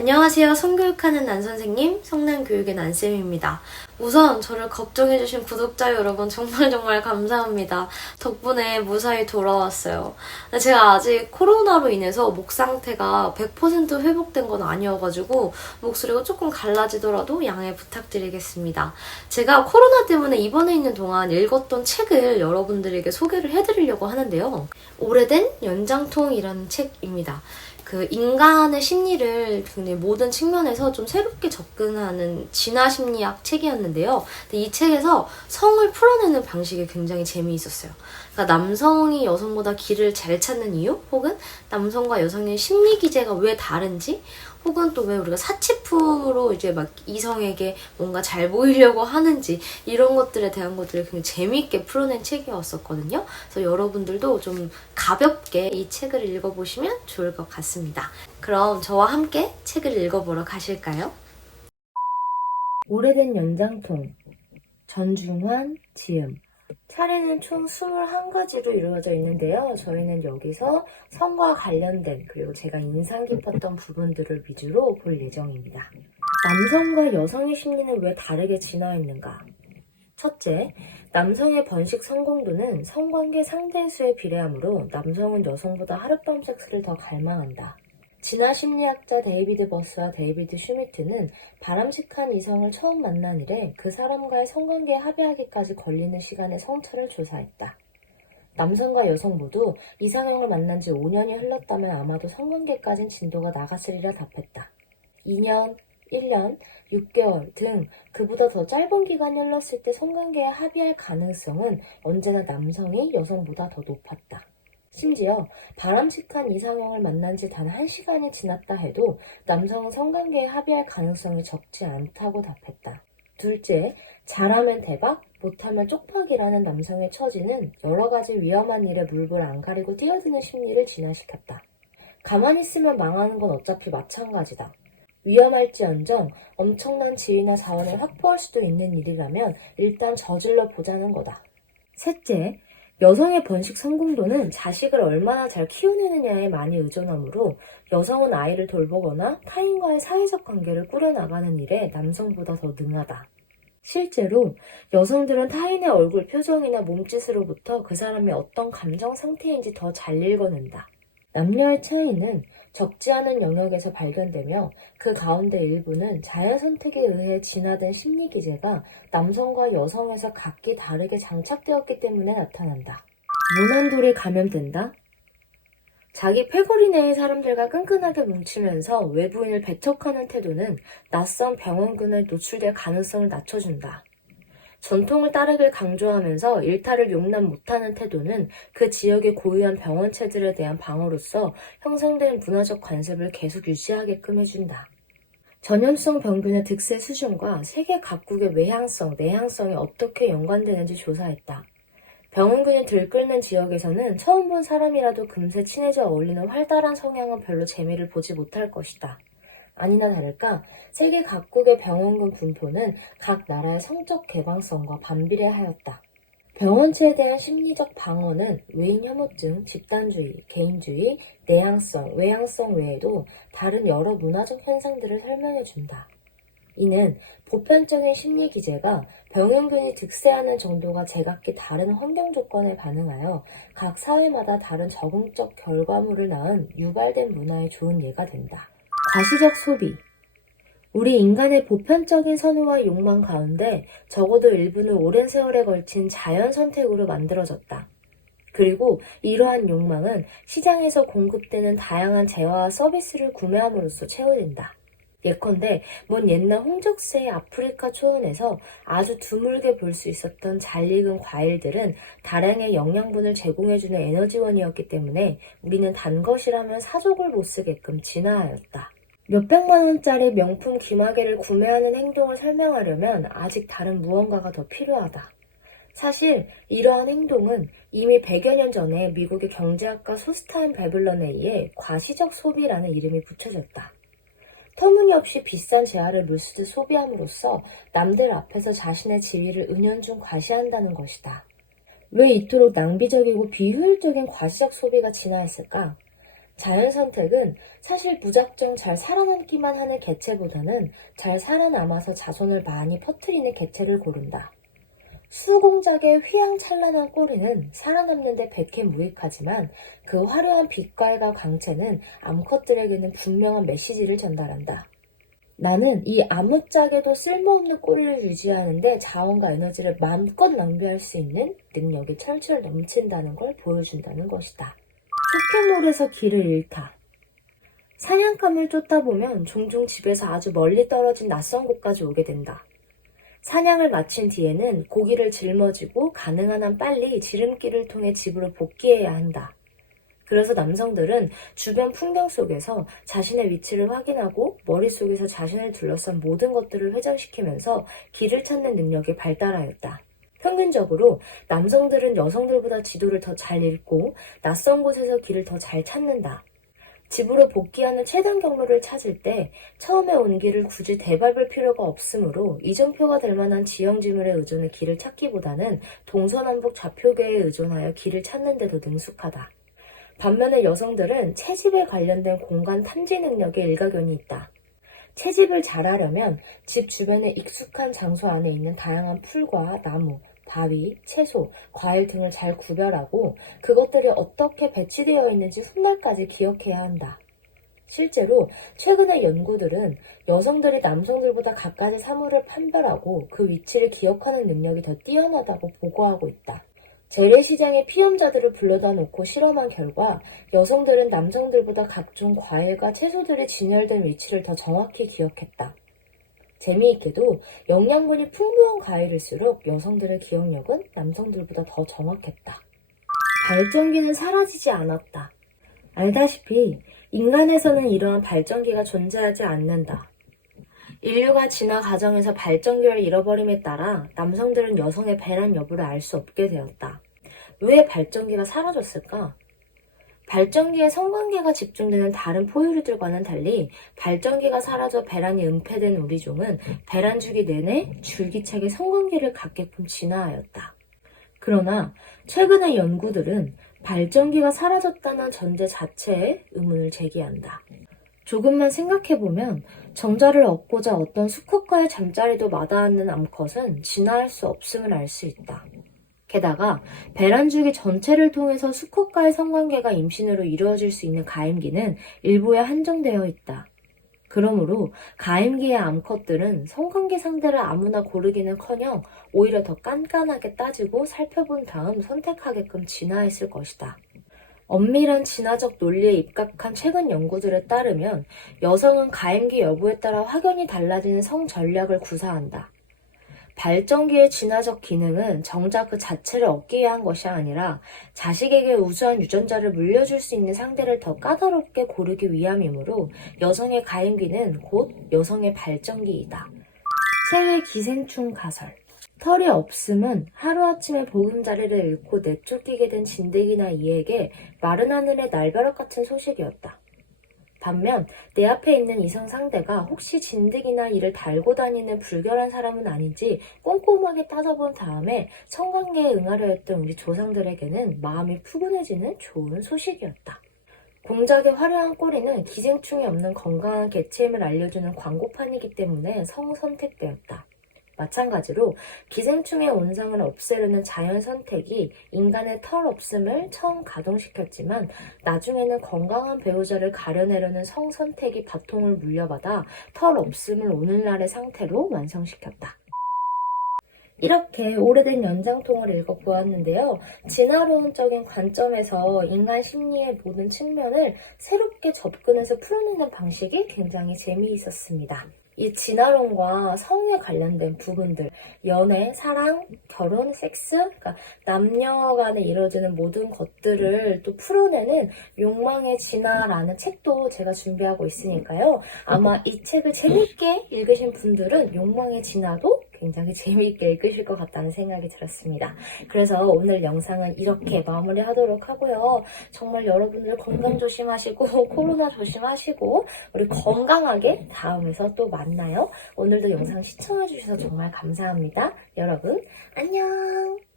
안녕하세요. 성교육하는 난 선생님, 성남교육의 난쌤입니다. 우선 저를 걱정해주신 구독자 여러분 정말 정말 감사합니다. 덕분에 무사히 돌아왔어요. 제가 아직 코로나로 인해서 목 상태가 100% 회복된 건 아니어가지고 목소리가 조금 갈라지더라도 양해 부탁드리겠습니다. 제가 코로나 때문에 입원해 있는 동안 읽었던 책을 여러분들에게 소개를 해드리려고 하는데요. 오래된 연장통이라는 책입니다. 그 인간의 심리를 굉장히 모든 측면에서 좀 새롭게 접근하는 진화 심리학 책이었는데요. 이 책에서 성을 풀어내는 방식이 굉장히 재미있었어요. 그러니까 남성이 여성보다 길을 잘 찾는 이유, 혹은 남성과 여성의 심리 기제가 왜 다른지, 혹은 또 왜 우리가 사치품으로 이제 막 이성에게 뭔가 잘 보이려고 하는지 이런 것들에 대한 것들을 굉장히 재미있게 풀어낸 책이었었거든요. 그래서 여러분들도 좀 가볍게 이 책을 읽어보시면 좋을 것 같습니다. 그럼 저와 함께 책을 읽어보러 가실까요? 오래된 연장통 전중환 지음 차례는 총 21가지로 이루어져 있는데요. 저희는 여기서 성과 관련된 그리고 제가 인상 깊었던 부분들을 위주로 볼 예정입니다. 남성과 여성의 심리는 왜 다르게 진화했는가? 첫째, 남성의 번식 성공도는 성관계 상대수에 비례하므로 남성은 여성보다 하룻밤 섹스를 더 갈망한다. 진화 심리학자 데이비드 버스와 데이비드 슈미트는 바람직한 이성을 처음 만난 이래 그 사람과의 성관계에 합의하기까지 걸리는 시간의 성차를 조사했다. 남성과 여성 모두 이상형을 만난 지 5년이 흘렀다면 아마도 성관계까진 진도가 나갔으리라 답했다. 2년, 1년, 6개월 등 그보다 더 짧은 기간이 흘렀을 때 성관계에 합의할 가능성은 언제나 남성이 여성보다 더 높았다. 심지어 바람직한 이상형을 만난 지 단 한 시간이 지났다 해도 남성은 성관계에 합의할 가능성이 적지 않다고 답했다. 둘째, 잘하면 대박, 못하면 쪽박이라는 남성의 처지는 여러 가지 위험한 일에 물불 안 가리고 뛰어드는 심리를 진화시켰다. 가만히 있으면 망하는 건 어차피 마찬가지다. 위험할지언정 엄청난 지위나 자원을 확보할 수도 있는 일이라면 일단 저질러 보자는 거다. 셋째, 여성의 번식 성공도는 자식을 얼마나 잘 키워내느냐에 많이 의존하므로 여성은 아이를 돌보거나 타인과의 사회적 관계를 꾸려나가는 일에 남성보다 더 능하다. 실제로 여성들은 타인의 얼굴 표정이나 몸짓으로부터 그 사람이 어떤 감정 상태인지 더 잘 읽어낸다. 남녀의 차이는 적지 않은 영역에서 발견되며 그 가운데 일부는 자연 선택에 의해 진화된 심리 기제가 남성과 여성에서 각기 다르게 장착되었기 때문에 나타난다. 무난돌이 감염된다? 자기 패거리 내의 사람들과 끈끈하게 뭉치면서 외부인을 배척하는 태도는 낯선 병원군에 노출될 가능성을 낮춰준다. 전통을 따르길 강조하면서 일탈을 용납 못하는 태도는 그 지역의 고유한 병원체들에 대한 방어로서 형성된 문화적 관습을 계속 유지하게끔 해준다. 전염성 병균의 득세 수준과 세계 각국의 외향성, 내향성이 어떻게 연관되는지 조사했다. 병원균이 들끓는 지역에서는 처음 본 사람이라도 금세 친해져 어울리는 활달한 성향은 별로 재미를 보지 못할 것이다. 아니나 다를까 세계 각국의 병원군 분포는 각 나라의 성적 개방성과 반비례하였다. 병원체에 대한 심리적 방어는 외인 혐오증, 집단주의, 개인주의, 내향성, 외향성 외에도 다른 여러 문화적 현상들을 설명해 준다. 이는 보편적인 심리 기제가 병원균이 득세하는 정도가 제각기 다른 환경 조건에 반응하여 각 사회마다 다른 적응적 결과물을 낳은 유발된 문화의 좋은 예가 된다. 과시적 소비. 우리 인간의 보편적인 선호와 욕망 가운데 적어도 일부는 오랜 세월에 걸친 자연 선택으로 만들어졌다. 그리고 이러한 욕망은 시장에서 공급되는 다양한 재화와 서비스를 구매함으로써 채워진다. 예컨대 먼 옛날 홍적세의 아프리카 초원에서 아주 드물게 볼 수 있었던 잘 익은 과일들은 다량의 영양분을 제공해주는 에너지원이었기 때문에 우리는 단 것이라면 사족을 못 쓰게끔 진화하였다. 몇백만 원짜리 명품 귀마개를 구매하는 행동을 설명하려면 아직 다른 무언가가 더 필요하다. 사실 이러한 행동은 이미 100여 년 전에 미국의 경제학가 소스타인 베블런에 의해 과시적 소비라는 이름이 붙여졌다. 터무니없이 비싼 재화를 물쓰듯 소비함으로써 남들 앞에서 자신의 지위를 은연중 과시한다는 것이다. 왜 이토록 낭비적이고 비효율적인 과시적 소비가 진화했을까? 자연 선택은 사실 무작정 잘 살아남기만 하는 개체보다는 잘 살아남아서 자손을 많이 퍼뜨리는 개체를 고른다. 수공작의 휘황찬란한 꼬리는 살아남는데 백해 무익하지만 그 화려한 빛깔과 광채는 암컷들에게는 분명한 메시지를 전달한다. 나는 이 아무짝에도 쓸모없는 꼬리를 유지하는데 자원과 에너지를 마음껏 낭비할 수 있는 능력이 철철 넘친다는 걸 보여준다는 것이다. 포켓몰에서 길을 잃다. 사냥감을 쫓다 보면 종종 집에서 아주 멀리 떨어진 낯선 곳까지 오게 된다. 사냥을 마친 뒤에는 고기를 짊어지고 가능한 한 빨리 지름길을 통해 집으로 복귀해야 한다. 그래서 남성들은 주변 풍경 속에서 자신의 위치를 확인하고 머릿속에서 자신을 둘러싼 모든 것들을 회전시키면서 길을 찾는 능력이 발달하였다. 평균적으로 남성들은 여성들보다 지도를 더 잘 읽고 낯선 곳에서 길을 더 잘 찾는다. 집으로 복귀하는 최단 경로를 찾을 때 처음에 온 길을 굳이 되밟을 필요가 없으므로 이정표가 될 만한 지형지물에 의존해 길을 찾기보다는 동서남북 좌표계에 의존하여 길을 찾는 데더 능숙하다. 반면에 여성들은 채집에 관련된 공간 탐지 능력에 일가견이 있다. 채집을 잘하려면 집 주변의 익숙한 장소 안에 있는 다양한 풀과 나무, 바위, 채소, 과일 등을 잘 구별하고 그것들이 어떻게 배치되어 있는지 훗날까지 기억해야 한다. 실제로 최근의 연구들은 여성들이 남성들보다 갖가지 사물을 판별하고 그 위치를 기억하는 능력이 더 뛰어나다고 보고하고 있다. 재래시장에 피험자들을 불러다 놓고 실험한 결과 여성들은 남성들보다 각종 과일과 채소들의 진열된 위치를 더 정확히 기억했다. 재미있게도 영양분이 풍부한 과일일수록 여성들의 기억력은 남성들보다 더 정확했다. 발전기는 사라지지 않았다. 알다시피 인간에서는 이러한 발전기가 존재하지 않는다. 인류가 진화 과정에서 발전기를 잃어버림에 따라 남성들은 여성의 배란 여부를 알 수 없게 되었다. 왜 발전기가 사라졌을까? 발전기에 성관계가 집중되는 다른 포유류들과는 달리 발전기가 사라져 배란이 은폐된 우리 종은 배란 주기 내내 줄기차게 성관계를 갖게끔 진화하였다. 그러나 최근의 연구들은 발전기가 사라졌다는 전제 자체에 의문을 제기한다. 조금만 생각해보면 정자를 얻고자 어떤 수컷과의 잠자리도 마다하는 암컷은 진화할 수 없음을 알 수 있다. 게다가 배란주기 전체를 통해서 수컷과의 성관계가 임신으로 이루어질 수 있는 가임기는 일부에 한정되어 있다. 그러므로 가임기의 암컷들은 성관계 상대를 아무나 고르기는커녕 오히려 더 깐깐하게 따지고 살펴본 다음 선택하게끔 진화했을 것이다. 엄밀한 진화적 논리에 입각한 최근 연구들에 따르면 여성은 가임기 여부에 따라 확연히 달라지는 성 전략을 구사한다. 발전기의 진화적 기능은 정작 그 자체를 얻기 위한 것이 아니라 자식에게 우수한 유전자를 물려줄 수 있는 상대를 더 까다롭게 고르기 위함이므로 여성의 가임기는 곧 여성의 발전기이다. 생애 기생충 가설 털이 없음은 하루아침에 보금자리를 잃고 내쫓기게 된 진드기나 이에게 마른 하늘의 날벼락 같은 소식이었다. 반면 내 앞에 있는 이성 상대가 혹시 진드기나 이를 달고 다니는 불결한 사람은 아닌지 꼼꼼하게 따져본 다음에 성관계에 응하려 했던 우리 조상들에게는 마음이 푸근해지는 좋은 소식이었다. 공작의 화려한 꼬리는 기생충이 없는 건강한 개체임을 알려주는 광고판이기 때문에 성선택되었다. 마찬가지로 기생충의 온상을 없애려는 자연 선택이 인간의 털 없음을 처음 가동시켰지만 나중에는 건강한 배우자를 가려내려는 성 선택이 바통을 물려받아 털 없음을 오늘날의 상태로 완성시켰다. 이렇게 오래된 연장통을 읽어보았는데요. 진화론적인 관점에서 인간 심리의 모든 측면을 새롭게 접근해서 풀어내는 방식이 굉장히 재미있었습니다. 이 진화론과 성에 관련된 부분들, 연애, 사랑, 결혼, 섹스, 그러니까 남녀 간에 이루어지는 모든 것들을 또 풀어내는 욕망의 진화라는 책도 제가 준비하고 있으니까요. 아마 이 책을 재밌게 읽으신 분들은 욕망의 진화도 굉장히 재미있게 읽으실 것 같다는 생각이 들었습니다. 그래서 오늘 영상은 이렇게 마무리 하도록 하고요. 정말 여러분들 건강 조심하시고 코로나 조심하시고 우리 건강하게 다음에서 또 만나요. 오늘도 영상 시청해주셔서 정말 감사합니다. 여러분 안녕